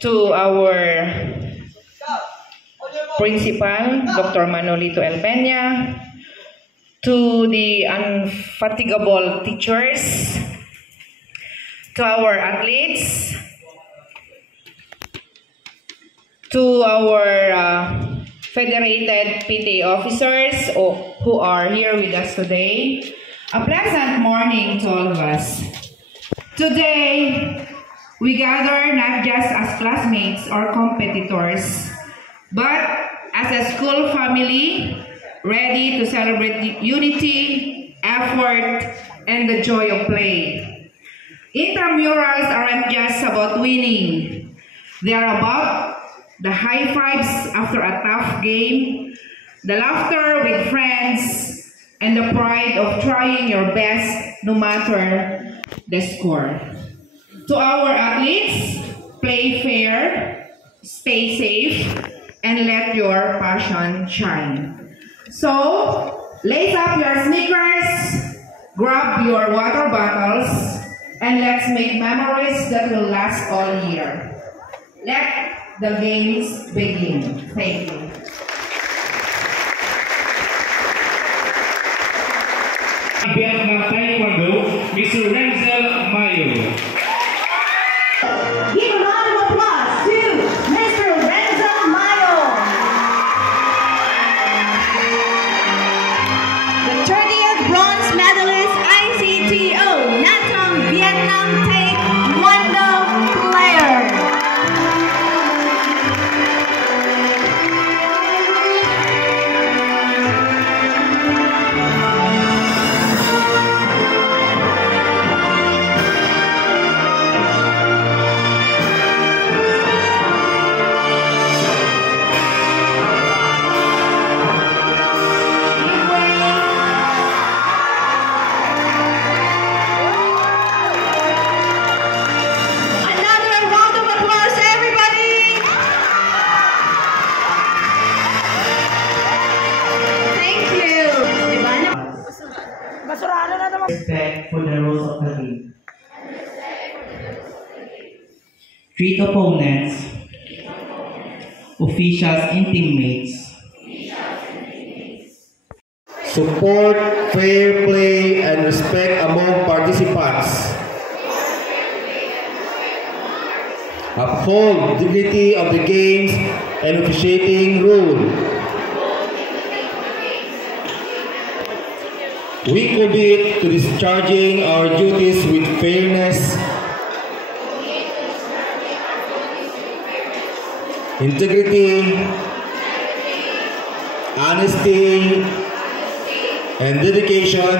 to our principal, Dr. Manolito Elbenya, to the unfatigable teachers, to our athletes, to our federated PTA officers who are here with us today. A pleasant morning to all of us. Today, we gather not just as classmates or competitors, but as a school family ready to celebrate unity, effort, and the joy of play. Intramurals aren't just about winning. They are about the high fives after a tough game, the laughter with friends, and the pride of trying your best no matter the score. To our athletes, play fair, stay safe, and let your passion shine. So, lace up your sneakers, grab your water bottles, and let's make memories that will last all year. Let the games begin. Thank you. Vietnam Taekwondo, Mr. Renzel Mayo. Give a round of applause to Mr. Renzel Mayo. The 30th bronze medalist ICTO Natong Vietnam Taekwondo player. Respect for the rules of the game. Treat opponents, officials, and teammates. Support fair play and respect among participants. Uphold dignity of the games and officiating rule. We commit to discharging our duties with fairness, integrity, honesty, and dedication,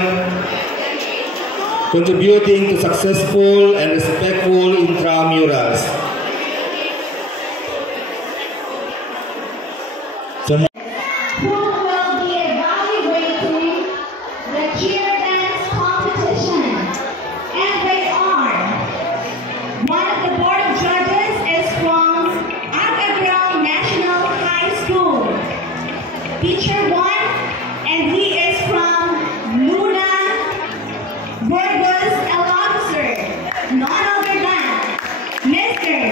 contributing to successful and respectful intramurals. Teacher 1, and he is from Luna Burgos, El Officer, none other than Mr.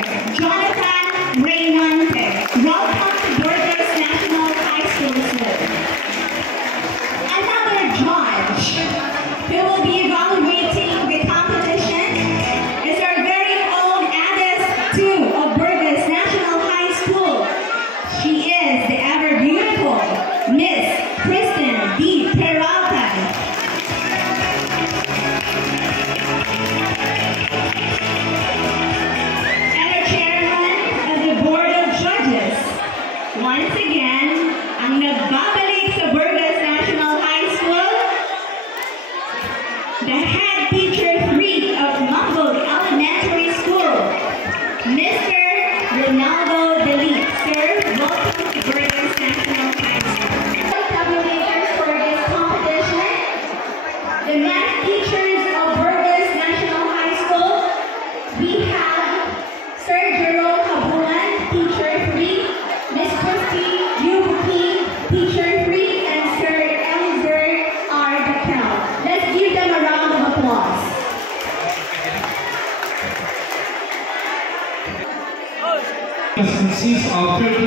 consists of 30